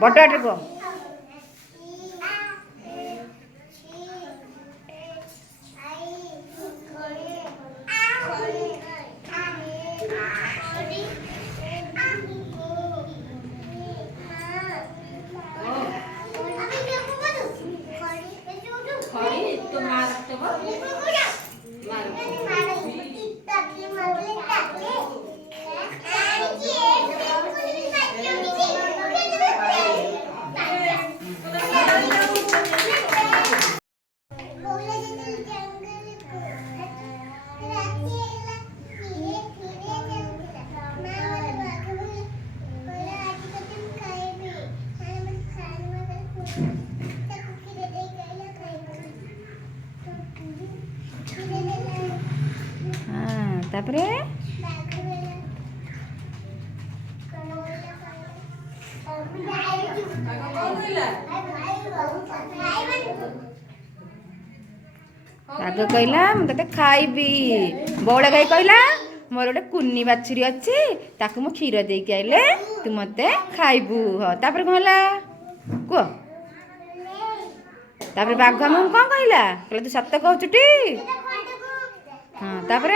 बटाटे को तापरे आग कहला मुझे खाइबी बौड़ा गाई कहला मोर गोटे कुनी बाछुरी अच्छी ताकू मु क्षीर दे के आइले तू मत खाइबू तापर कौन कह तापर बाघ कौन कहला कहला तू सत कहचुटी हाँ तापर